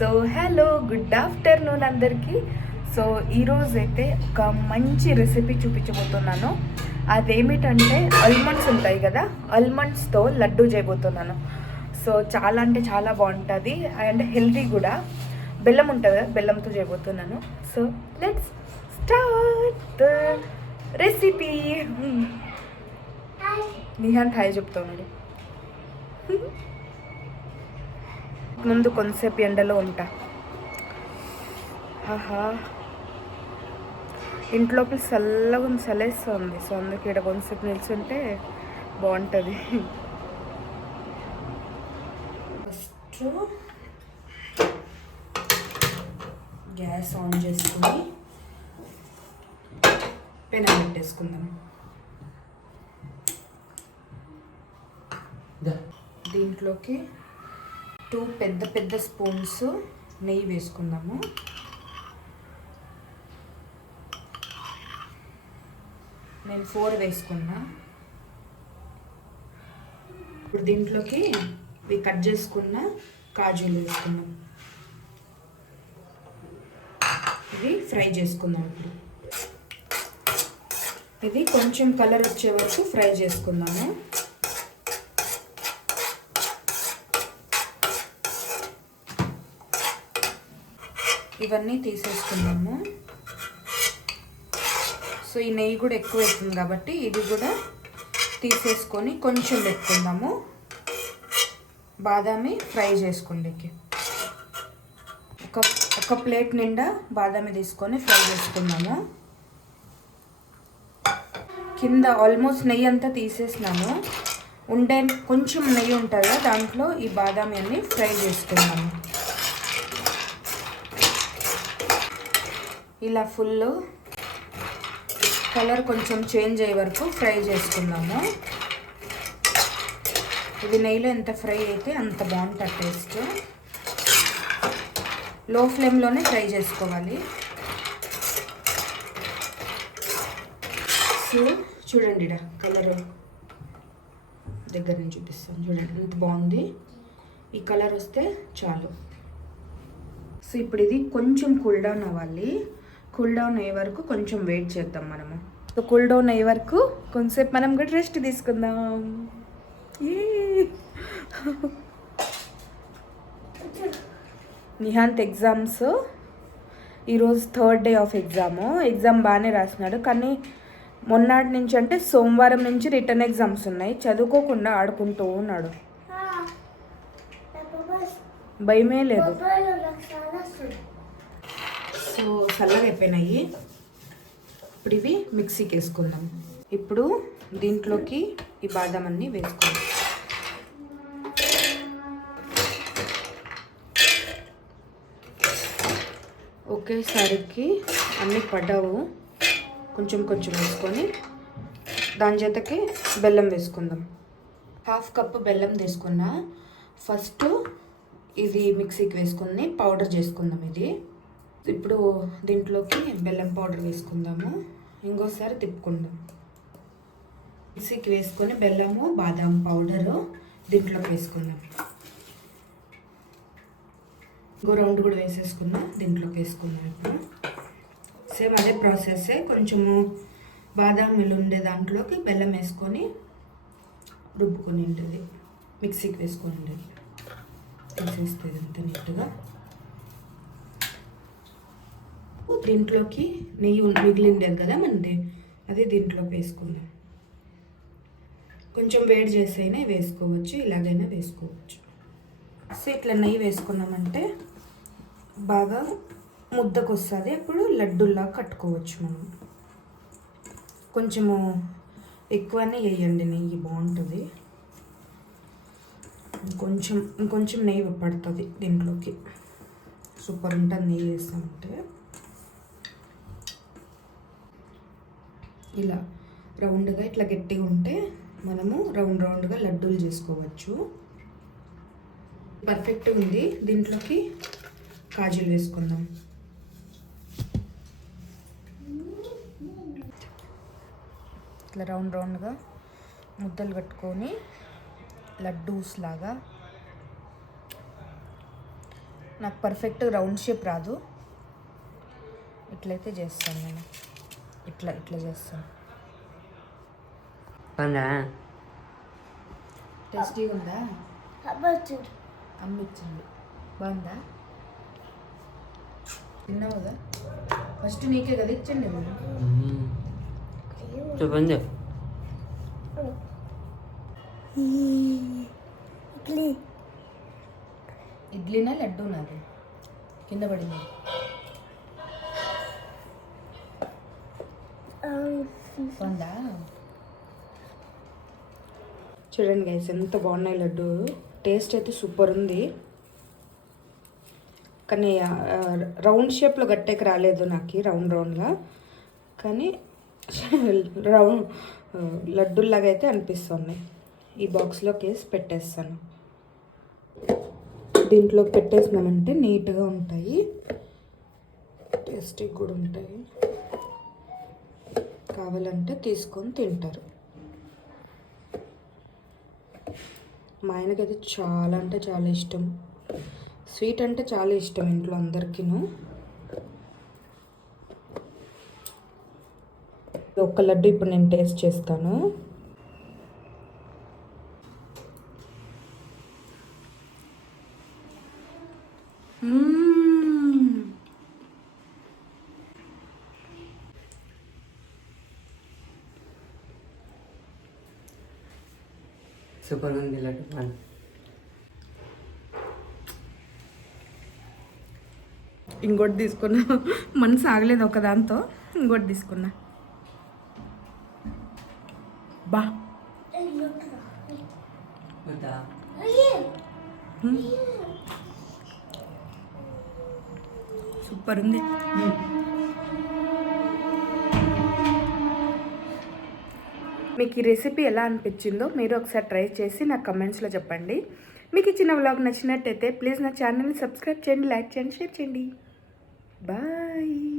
So hello, good afternoon అందరికీ. So ఈరోజు అయితే ఒక మంచి రెసిపీ చూపించబోతున్నాను. అదేమిటంటే ఆల్మండ్స్ ఉంటాయి కదా, ఆల్మండ్స్తో లడ్డు చేయబోతున్నాను. సో చాలా అంటే చాలా బాగుంటుంది అండ్ హెల్తీ కూడా. బెల్లం ఉంటుంది కదా, బెల్లంతో చేయబోతున్నాను. So let's start the recipe. Nihanth hi చెప్తున్నాడు. ముందు కొంతసేపు ఎండలో ఉంటా. ఆహా, ఇంట్లోకి చల్లగా చలేస్తుంది. సో అందుకే ఇక్కడ కొంతసేపు నిల్చుంటే బాగుంటుంది. ఫస్ట్ గ్యాస్ ఆన్ చేసుకుని పెనం పెట్టేసుకుందాం. దీంట్లోకి 2 పెద్ద పెద్ద స్పూన్స్ నెయ్యి వేసుకుందాము. నేను 4 వేసుకున్నా. ఇప్పుడు దీంట్లోకి ఇవి కట్ చేసుకున్న కాజులు వేసుకుందాం. ఇవి ఫ్రై చేసుకుందాం. ఇప్పుడు ఇది కొంచెం కలర్ వచ్చే వరకు ఫ్రై చేసుకుందాము. ఇవన్నీ తీసేసుకున్నాము. సో ఈ నెయ్యి కూడా ఎక్కువ అవుతుంది కాబట్టి ఇది కూడా తీసేసుకొని కొంచెం పెట్టుకుందాము. బాదామి ఫ్రై చేసుకోండికి ఒక ప్లేట్ నిండా బాదామి తీసుకొని ఫ్రై చేసుకుందాము. కింద ఆల్మోస్ట్ నెయ్యి అంతా తీసేసినాము. ఉండే కొంచెం నెయ్యి ఉంటుంది కదా, దాంట్లో ఈ బాదామి అన్ని ఫ్రై చేసుకుందాము. ఇలా ఫుల్ కలర్ కొంచెం చేంజ్ అయ్యే వరకు ఫ్రై చేసుకుందాము. ఇది నెయ్యిలో ఎంత ఫ్రై అయితే అంత బాగుంటుంది టేస్ట్. లో ఫ్లేమ్లోనే ఫ్రై చేసుకోవాలి. సో చూడండి, ఇక్కడ కలర్ దగ్గర నుంచి చూపిస్తాను. చూడండి ఎంత బాగుంది. ఈ కలర్ వస్తే చాలు. సో ఇప్పుడు ఇది కొంచెం కూల్ డౌన్ అవ్వాలి. కూల్ డౌన్ అయ్యే వరకు కొంచెం వెయిట్ చేద్దాం మనము. సో కూల్ డౌన్ అయ్యే వరకు కొంచెంసేపు మనం కూడా రెస్ట్ తీసుకుందాం. నిహాంత్ ఎగ్జామ్స్ ఈరోజు 3rd డే ఆఫ్ ఎగ్జామ్ బాగానే రాసినాడు. కానీ మొన్నటి నుంచి అంటే సోమవారం నుంచి రిటర్న్ ఎగ్జామ్స్ ఉన్నాయి. చదువుకోకుండా ఆడుకుంటూ ఉన్నాడు. భయమే లేదు. సో చల్లగా అయిపోయినాయి. ఇప్పుడు ఇవి మిక్సీకి వేసుకుందాం. ఇప్పుడు దీంట్లోకి ఈ బాదం అన్నీ వేసుకుందాం. ఒకేసారికి అన్నీ పడ్డావు. కొంచెం కొంచెం వేసుకొని దాని చేతకి బెల్లం వేసుకుందాం. 1/2 కప్పు బెల్లం తీసుకున్నా. ఫస్ట్ ఇది మిక్సీకి వేసుకుని పౌడర్ చేసుకుందాం. ఇది ఇప్పుడు దీంట్లోకి బెల్లం పౌడర్ వేసుకుందాము. ఇంకోసారి తిప్పుకుందాం. మిక్సీకి వేసుకొని బెల్లము బాదాం పౌడరు దీంట్లోకి వేసుకుందాం. ఇంకో రౌండ్ కూడా వేసేసుకుందాం. దీంట్లోకి వేసుకుందాం. ఇప్పుడు సేమ్ అదే ప్రాసెస్సే. కొంచెము బాదాం మిల్లు ఉండే దాంట్లోకి బెల్లం వేసుకొని రుబ్బుకొని ఉంటుంది. మిక్సీకి వేసుకొని ఉండేది వేసేస్తుంది అంత నీట్గా. దీంట్లోకి నెయ్యి మిగిలిండేది కదా మనది, అది దీంట్లోకి వేసుకుందాం. కొంచెం వేడి చేసైనా వేసుకోవచ్చు, ఇలాగైనా వేసుకోవచ్చు. సో ఇట్లా నెయ్యి వేసుకున్నామంటే బాగా ముద్దకు వస్తుంది. అప్పుడు లడ్డూలా కట్టుకోవచ్చు మనం. కొంచెము ఎక్కువనే వేయండి నెయ్యి, బాగుంటుంది. ఇంకొంచెం నెయ్యి పడుతుంది దీంట్లోకి. సూపర్ ఉంటుంది నెయ్యి వేస్తామంటే. ఇలా రౌండ్గా ఇట్లా గట్టిగా ఉంటే మనము రౌండ్గా లడ్డూలు చేసుకోవచ్చు. పర్ఫెక్ట్గా ఉంది. దీంట్లోకి కాజులు వేసుకుందాం. ఇట్లా రౌండ్గా ముద్దలు కట్టుకొని లడ్డూస్ లాగా నాకు పర్ఫెక్ట్ రౌండ్ షేప్ రాదు. ఇట్లయితే చేస్తాను నేను. ఇట్లా చేస్తాను. టేస్టీగా ఉందా? అమ్మ ఇచ్చింది. బాగుందా? తిన్నావు కదా? ఫస్ట్ నీకే కదా ఇచ్చండి. చెప్పండి. ఇడ్లీనా లడ్డూనా? అది కింద పడింది. బాగుందా? చూడండి గైస్ ఎంత బాగున్నాయి లడ్డు. టేస్ట్ అయితే సూపర్ ఉంది. కానీ రౌండ్ షేప్లో గట్టెకి రాలేదు నాకు, రౌండ్గా. కానీ రౌండ్ లడ్డూలాగా అయితే అనిపిస్తున్నాయి. ఈ బాక్స్లోకి వేసి పెట్టేస్తాను. దీంట్లో పెట్టేసినామంటే నీట్గా ఉంటాయి, టేస్టీ కూడా ఉంటాయి. కావాలంటే తీసుకొని తింటారు. మా ఆయనకైతే చాలా అంటే చాలా ఇష్టం. స్వీట్ అంటే చాలా ఇష్టం ఇంట్లో అందరికీను. ఒక్క లడ్డు ఇప్పుడు నేను టేస్ట్ చేస్తాను. సూపర్ ఉంది లడ్డు. ఇంకోటి తీసుకున్నా, మనసు ఆగలేదు ఒక దాంతో. ఇంకోటి తీసుకున్నా. బా సూపర్ ఉంది. మీకు ఈ రెసిపీ ఎలా అనిపించిందో మీరు ఒకసారి ట్రై చేసి నాకు కమెంట్స్లో చెప్పండి. మీకు ఈ చిన్న వ్లాగ్ నచ్చినట్టయితే ప్లీజ్ నా ఛానల్ని సబ్స్క్రైబ్ చేయండి, లైక్ చేయండి, షేర్ చేయండి. బాయ్.